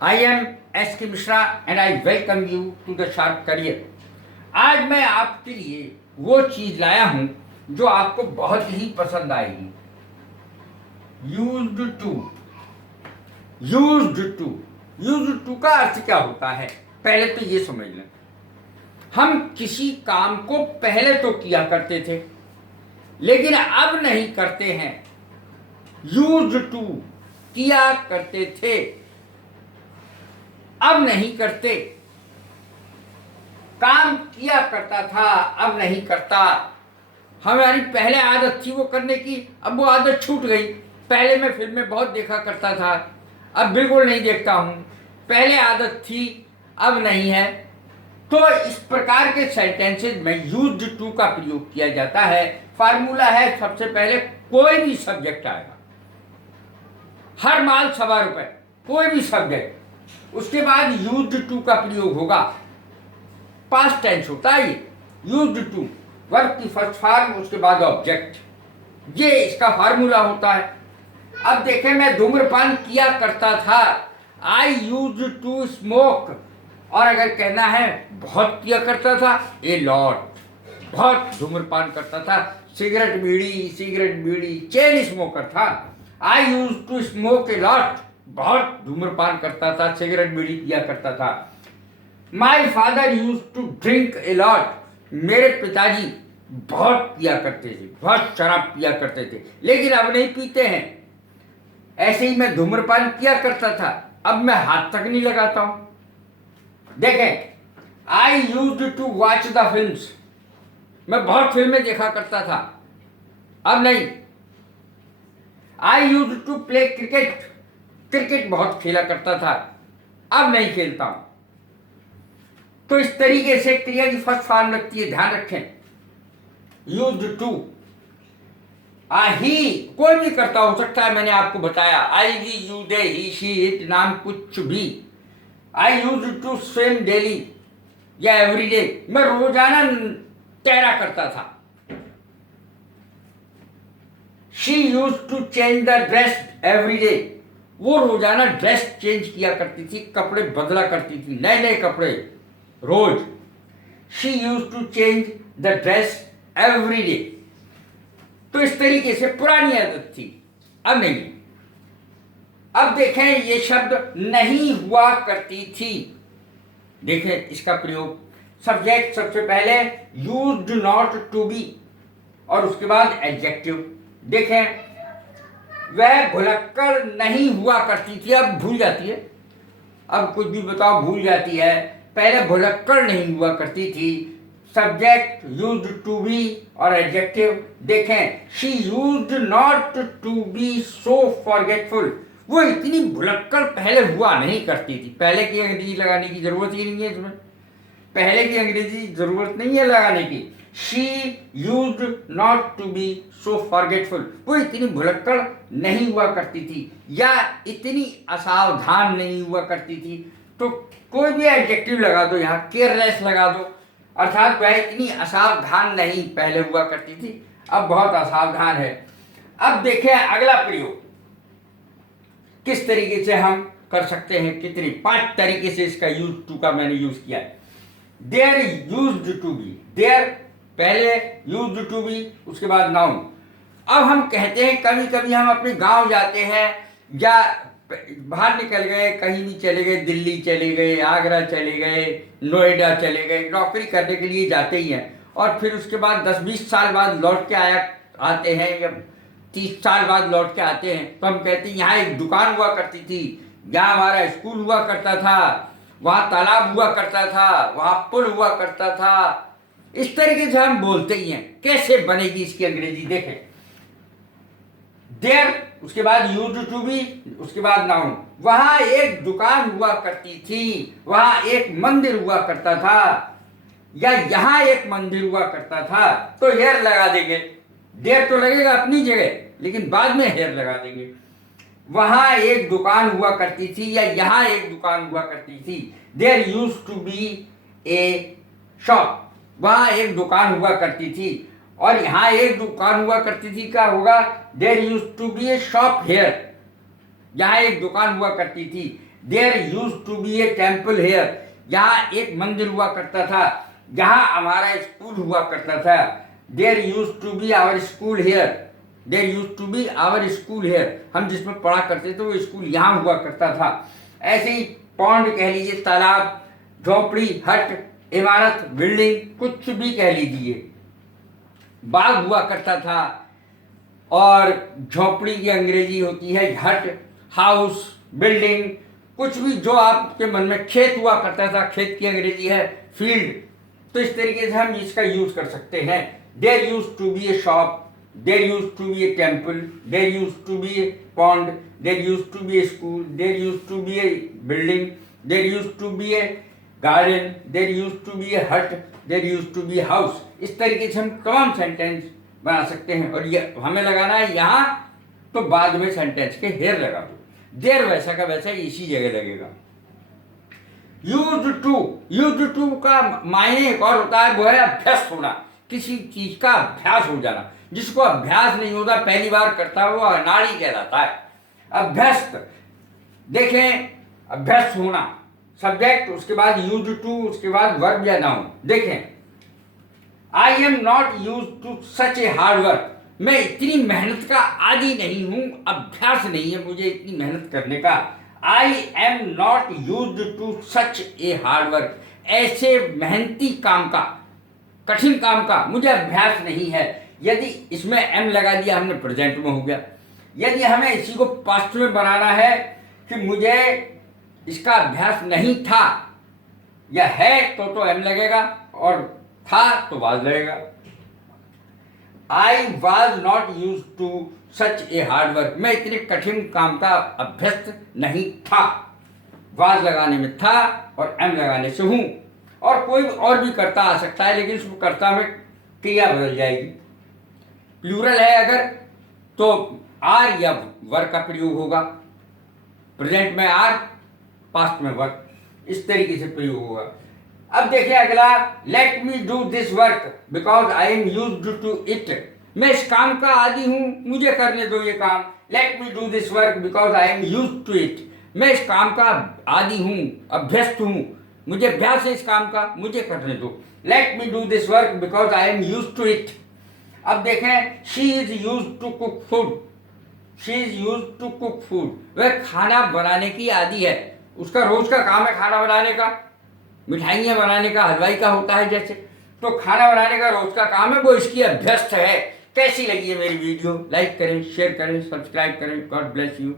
I am S.K. Mishra and I welcome you to the Sharp Career। आज मैं आपके लिए वो चीज लाया हूं जो आपको बहुत ही पसंद आएगी। Used to. यूज्ड टू का अर्थ क्या होता है, पहले तो ये समझ लें। हम किसी काम को पहले तो किया करते थे लेकिन अब नहीं करते हैं। यूज्ड टू किया करते थे, अब नहीं करते। काम किया करता था, अब नहीं करता। हमारी पहले आदत थी वो करने की, अब वो आदत छूट गई। पहले मैं फिल्में बहुत देखा करता था, अब बिल्कुल नहीं देखता हूं। पहले आदत थी, अब नहीं है। तो इस प्रकार के सेंटेंसेज में यूज्ड टू का प्रयोग किया जाता है। फार्मूला है, सबसे पहले कोई भी सब्जेक्ट आएगा, हर माल ₹1.25, कोई भी सब्जेक्ट, उसके बाद यूज्ड टू का प्रयोग होगा। पास्ट टेंस होता है ये। यूज्ड टू वर्ब की फर्स्ट फॉर्म, उसके बाद ऑब्जेक्ट, ये इसका फार्मूला होता है। अब देखें, मैं धूम्रपान किया करता था, आई यूज्ड टू स्मोक। और अगर कहना है बहुत किया करता था, ए लॉट, बहुत धूम्रपान करता था। सिगरेट बीड़ी चेन स्मोकर था। I used to smoke a lot, बहुत धूम्रपान करता था, सिगरेट बीड़ी पिया करता था। My father use to drink a lot, मेरे पिताजी बहुत पिया करते थे, बहुत शराब पिया करते थे, लेकिन अब नहीं पीते हैं। ऐसे ही मैं धूम्रपान किया करता था, अब मैं हाथ तक नहीं लगाता हूं। देखें, I used to watch the films, मैं बहुत फिल्में देखा करता था, अब नहीं। I used to play cricket, cricket बहुत खेला करता था, अब नहीं खेलता हूं। तो इस तरीके से क्रिया की फर्स्ट फॉर्म लगती है, ध्यान रखें। यूज्ड टू ही कोई भी करता हो सकता है, मैंने आपको बताया। I we you they he she it, नाम कुछ भी। I used to swim daily या एवरीडे, मैं रोजाना तैरा करता था। She use to change the dress everyday, वो रोजाना ड्रेस चेंज किया करती थी, कपड़े बदला करती थी, नए नए कपड़े रोज। She use to change the dress every day इस तरीके से पुरानी आदत थी, अब नहीं। अब देखें, ये शब्द नहीं हुआ करती थी। देखें इसका प्रयोग, सब्जेक्ट सबसे पहले यूज्ड नॉट टू बी और उसके बाद एडजेक्टिव। देखें, वह भुलक्कड़ नहीं हुआ करती थी, अब भूल जाती है। अब कुछ भी बताओ, भूल जाती है। पहले भुलक्कड़ नहीं हुआ करती थी। सब्जेक्ट यूज्ड टू बी और एडजेक्टिव। देखें, she used not to be so forgetful, वो इतनी भुलक्कड़ पहले हुआ नहीं करती थी। पहले की अंग्रेजी लगाने की जरूरत ही नहीं है इसमें, पहले की अंग्रेजी जरूरत नहीं है लगाने की। She used not to be so forgetful, वो इतनी भुलक्कड़ नहीं हुआ करती थी या इतनी असावधान नहीं हुआ करती थी। तो कोई भी एडजेक्टिव लगा दो, यहाँ केयरलेस लगा दो, अर्थात वह इतनी असावधान नहीं पहले हुआ करती थी, अब बहुत असावधान है। अब देखें अगला प्रयोग किस तरीके से हम कर सकते हैं, कितनी 5 तरीके से इसका यूज टू का मैंने यूज किया है। There used to be, there पहले यूज्ड टू बी, उसके बाद नाउन। अब हम कहते हैं, कभी कभी हम अपने गांव जाते हैं या बाहर निकल गए, कहीं भी चले गए, दिल्ली चले गए, आगरा चले गए, नोएडा चले गए, नौकरी करने के लिए जाते ही हैं। और फिर उसके बाद 10-20 साल बाद लौट के आते हैं या 30 साल बाद लौट के आते हैं, तो हम कहते हैं यहाँ एक दुकान हुआ करती थी, यहाँ हमारा स्कूल हुआ करता था, वहाँ तालाब हुआ करता था, वहाँ पुल हुआ करता था। इस तरीके से हम बोलते ही हैं। कैसे बनेगी इसकी अंग्रेजी, देखें। देयर, उसके बाद यूज्ड टू बी, उसके बाद नाउन। वहां एक दुकान हुआ करती थी, वहां एक मंदिर हुआ करता था, या यहां एक मंदिर हुआ करता था, तो हेयर लगा देंगे। देयर तो लगेगा अपनी जगह, लेकिन बाद में हेयर लगा देंगे। वहां एक दुकान हुआ करती थी या यहां एक दुकान हुआ करती थी। There use to be a shop, वहां एक दुकान हुआ करती थी। और यहाँ एक दुकान हुआ करती थी, क्या होगा, there used to be a shop here, यहाँ एक दुकान हुआ करती थी। There use to be a temple here, यहाँ एक मंदिर हुआ करता था, जहाँ हमारा स्कूल हुआ करता था। There use to be our school here, there use to be our school here, हम जिसमें पढ़ा करते थे वो स्कूल यहाँ हुआ करता था। ऐसे ही पॉन्ड कह लीजिए, तालाब, झोपड़ी, हट, इमारत, बिल्डिंग, कुछ भी कह लीजिए। बाग हुआ करता था, और झोपड़ी की अंग्रेजी होती है हट, हाउस, बिल्डिंग, कुछ भी जो आपके मन में। खेत हुआ करता था, खेत की अंग्रेजी है फील्ड। तो इस तरीके से हम इसका यूज कर सकते हैं। There use to be a shop, there use to be a temple, there use to be a pond, there use to be a school, there use to be a building, there use to be a garden, there use to be a hut, there use to be a house. इस तरीके से हम तमाम sentence बना सकते हैं। और ये हमें लगाना है यहाँ, तो बाद में सेंटेंस के हेयर लगा दो। देयर वैसा का वैसा इसी जगह लगेगा। यूज्ड टू का मायने एक और होता है, वो है अभ्यस्त होना, किसी चीज का अभ्यास हो जाना। जिसको अभ्यास नहीं होता, पहली बार करता है, वो अनाड़ी कहलाता है। अभ्यस्त, देखें, अभ्यस्त होना, सब्जेक्ट, उसके बाद यूज्ड टू, उसके बाद वर्ब या नाउन। देखें, I am not use to such a hard work, मैं इतनी मेहनत का आदी नहीं हूं, अभ्यास नहीं है मुझे इतनी मेहनत करने का। I am not use to such a hard work, ऐसे मेहनती काम का, कठिन काम का मुझे अभ्यास नहीं है। यदि इसमें एम लगा दिया हमने, प्रेजेंट में हो गया। यदि हमें इसी को पास्ट में बनाना है कि मुझे इसका अभ्यास नहीं था या है, तो एम लगेगा, और था तो वाज लगेगा। I was not use to such a hard work, मैं इतने कठिन काम का अभ्यस्त नहीं था। वाज लगाने में था और एम लगाने से हूं। और कोई और भी कर्ता आ सकता है, लेकिन उसको कर्ता में क्रिया बदल जाएगी। प्लूरल है अगर, तो आर या वर का प्रयोग होगा। प्रेजेंट में आर, पास्ट में वर, इस तरीके से प्रयोग होगा। अब देखिए अगला, let me do this work because I am used to it, मैं इस काम का आदी हूं, मुझे करने दो ये काम। Let me do this work because I am used to it, मैं इस काम का आदी हूं, अभ्यस्त हूं, मुझे अभ्यास है इस काम का, मुझे करने दो। Let me do this work because I am used to it. अब देखें, she is used to cook food, she is used to cook food, वह खाना बनाने की आदी है, उसका रोज का काम है खाना बनाने का। मिठाइयाँ बनाने का हलवाई का होता है जैसे, तो खाना बनाने का रोज का काम है, वो इसकी अभ्यस्त है। कैसी लगी है मेरी वीडियो? लाइक करें, शेयर करें, सब्सक्राइब करें। God bless you.